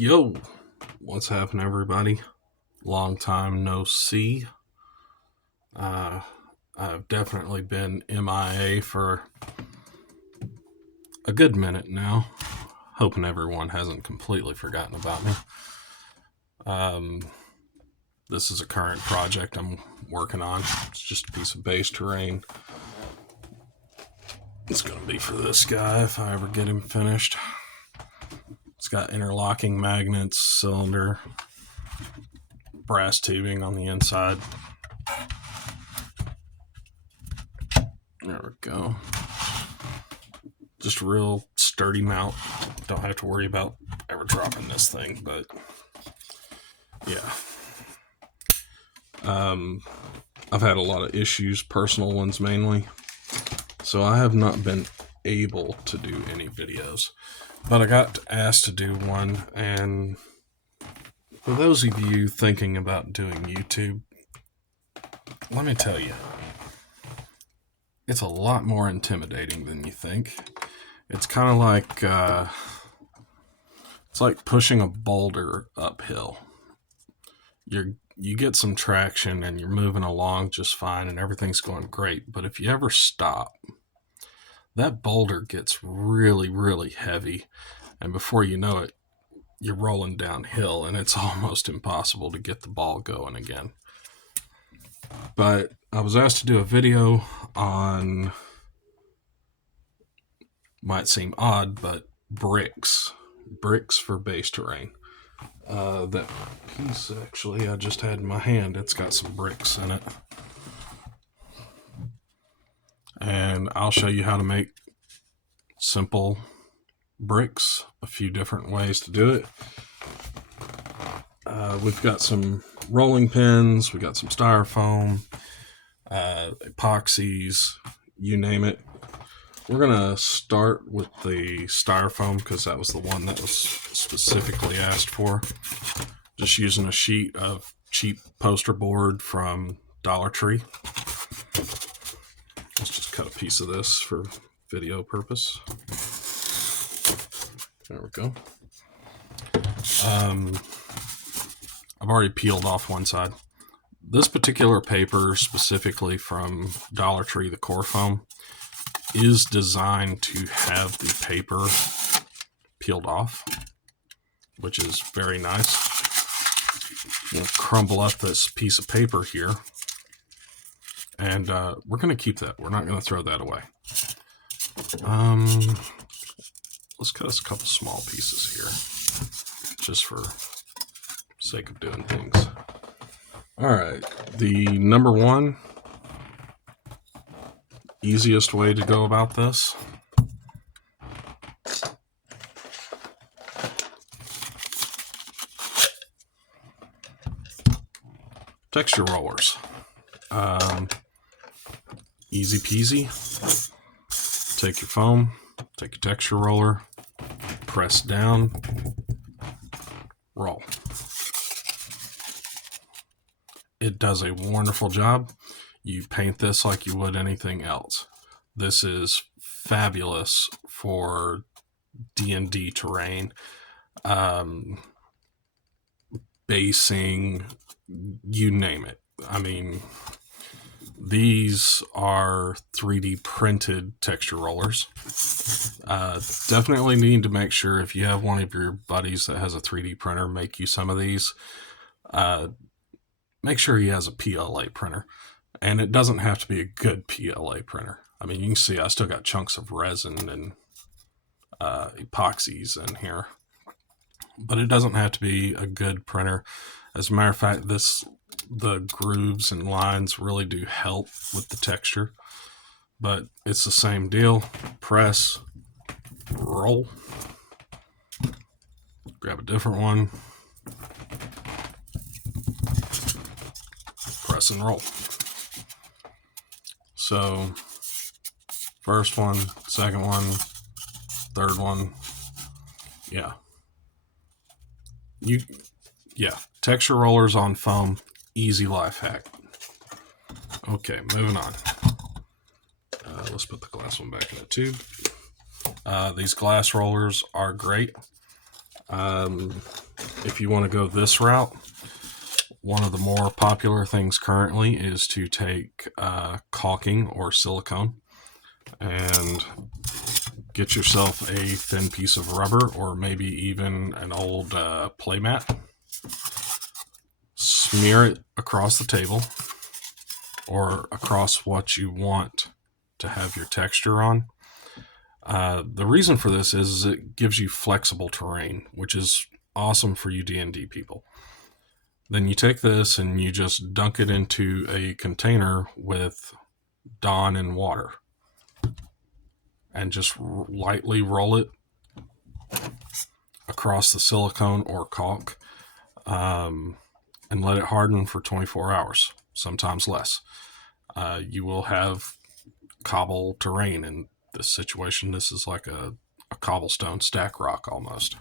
Yo, what's happening, everybody? Long time no see. Uh, I've definitely been MIA for a good minute now. Hoping everyone hasn't completely forgotten about me. Um, this is a current project I'm working on. It's just a piece of base terrain. It's going to be for this guy if I ever get him finished. It's got interlocking magnets, cylinder, brass tubing on the inside. There we go. Just a real sturdy mount. Don't have to worry about ever dropping this thing, but yeah. I've had a lot of issues, personal ones mainly, so I have not been able to do any videos, but I got asked to do one. And for those of you thinking about doing YouTube, let me tell you, it's a lot more intimidating than you think. It's kind of like it's like pushing a boulder uphill. You get some traction and you're moving along just fine and everything's going great, but if you ever stop, that boulder gets really, really heavy, and before you know it, you're rolling downhill and it's almost impossible to get the ball going again. But I was asked to do a video on, might seem odd, but bricks for base terrain. That piece, actually, I just had in my hand, it's got some bricks in it. And I'll show you how to make simple bricks, a few different ways to do it. We've got some rolling pins, we got some styrofoam, epoxies, you name it. We're going to start with the styrofoam because that was the one that was specifically asked for. Just using a sheet of cheap poster board from Dollar Tree. Let's just cut a piece of this for video purpose. There we go. I've already peeled off one side. This particular paper, specifically from Dollar Tree, the core foam, is designed to have the paper peeled off, which is very nice. We'll crumble up this piece of paper here, and we're going to keep that. We're not going to throw that away. Let's cut us a couple small pieces here, just for sake of doing things. All right, the number one easiest way to go about this texture rollers. Easy peasy. Take your foam, take your texture roller, press down, roll. It does a wonderful job. You paint this like you would anything else. This is fabulous for D&D terrain, basing, you name it. I mean, these are 3D printed texture rollers. Definitely need to make sure, if you have one of your buddies that has a 3D printer make you some of these, make sure he has a PLA printer. And it doesn't have to be a good PLA printer. I mean, you can see I still got chunks of resin and epoxies in here. But it doesn't have to be a good printer. As a matter of fact, the grooves and lines really do help with the texture. But it's the same deal. Press, roll. Grab a different one. Press and roll. So, first one, second one, third one, yeah. Texture rollers on foam, easy life hack. Okay, moving on. Let's put the glass one back in the tube. These glass rollers are great. If you want to go this route, one of the more popular things currently is to take caulking or silicone and get yourself a thin piece of rubber or maybe even an old play mat. Smear it across the table or across what you want to have your texture on. The reason for this is it gives you flexible terrain, which is awesome for you D&D people. Then you take this and you just dunk it into a container with Dawn and water and just lightly roll it across the silicone or caulk and let it harden for 24 hours, sometimes less. You will have cobble terrain in this situation. This is like a cobblestone stack rock almost.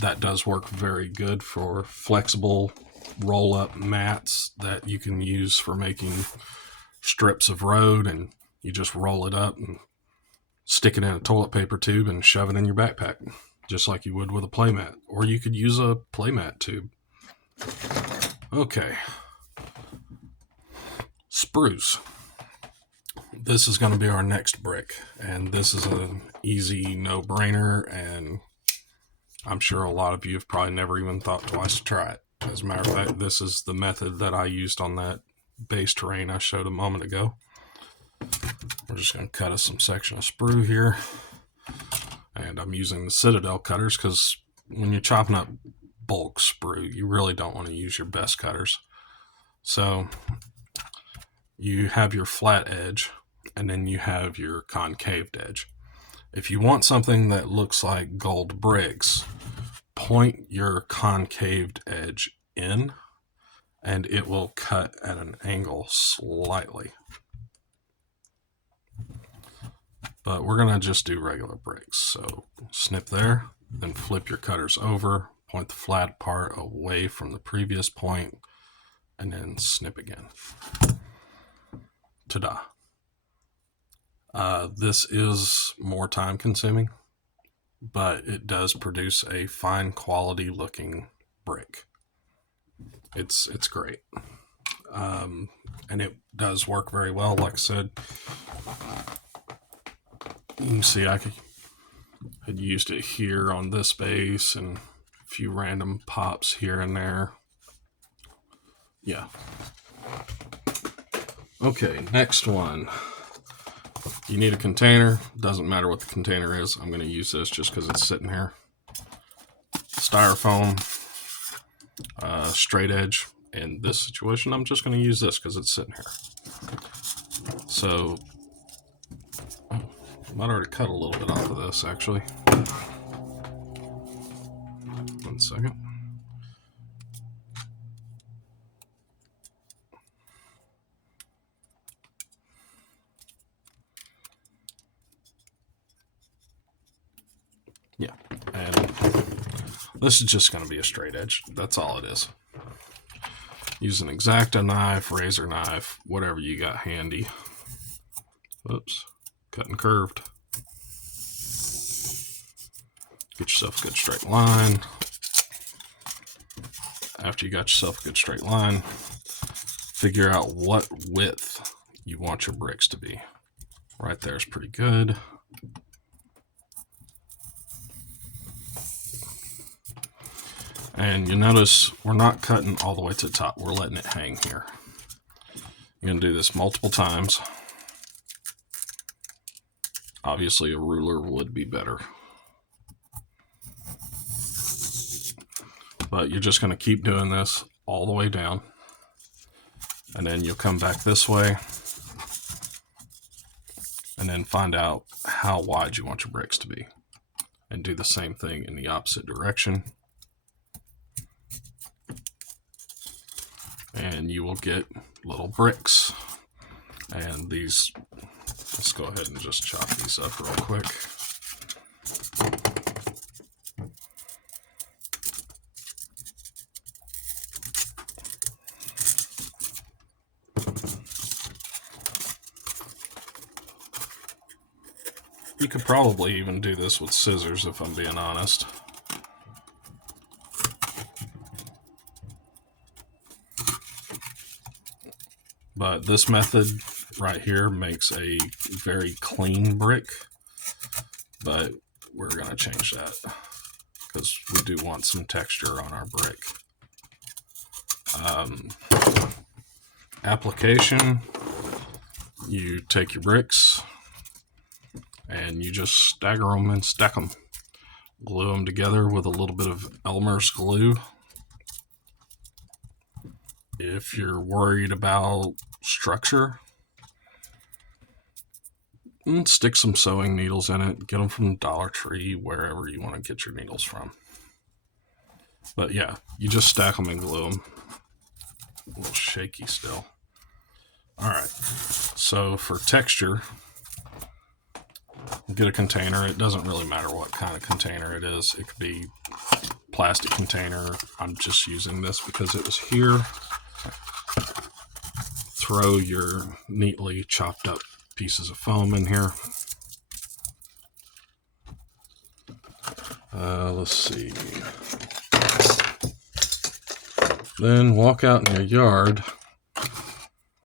That does work very good for flexible roll-up mats that you can use for making strips of road, and you just roll it up and stick it in a toilet paper tube and shove it in your backpack, just like you would with a playmat. Or you could use a playmat tube. Okay. Spruce. This is going to be our next brick, and this is an easy no-brainer, and I'm sure a lot of you have probably never even thought twice to try it. As a matter of fact, this is the method that I used on that base terrain I showed a moment ago. We're just going to cut us some section of sprue here. And I'm using the Citadel cutters because when you're chopping up bulk sprue, you really don't want to use your best cutters. So you have your flat edge, and then you have your concaved edge. If you want something that looks like gold bricks, point your concaved edge in, and it will cut at an angle slightly. But we're going to just do regular bricks. So snip there, then flip your cutters over, point the flat part away from the previous point, and then snip again. Ta-da. This is more time consuming, but it does produce a fine quality looking brick. It's great. And it does work very well. Like I said, you can see I had used it here on this base and a few random pops here and there. Yeah. Okay, next one. You need a container. Doesn't matter what the container is. I'm going to use this just because it's sitting here. Styrofoam, straight edge. In this situation, I'm just going to use this because it's sitting here. So, I might already cut a little bit off of this, actually. 1 second. Yeah, and this is just going to be a straight edge. That's all it is. Use an X-Acto knife, razor knife, whatever you got handy. Oops, cutting curved. Get yourself a good straight line. After you got yourself a good straight line, figure out what width you want your bricks to be. Right there is pretty good. And you notice we're not cutting all the way to the top. We're letting it hang here. You're going to do this multiple times. Obviously, a ruler would be better. But you're just going to keep doing this all the way down. And then you'll come back this way. And then find out how wide you want your bricks to be. And do the same thing in the opposite direction. And you will get little bricks. And these, let's go ahead and just chop these up real quick. You could probably even do this with scissors if I'm being honest. But this method right here makes a very clean brick, but we're going to change that because we do want some texture on our brick. Application, you take your bricks and you just stagger them and stack them. Glue them together with a little bit of Elmer's glue. If you're worried about structure, stick some sewing needles in it. Get them from Dollar Tree, wherever you want to get your needles from. But yeah, you just stack them and glue them. A little shaky still. Alright, so for texture, get a container. It doesn't really matter what kind of container it is. It could be plastic container. I'm just using this because it was here. Throw your neatly chopped up pieces of foam in here. Let's see. Then walk out in your yard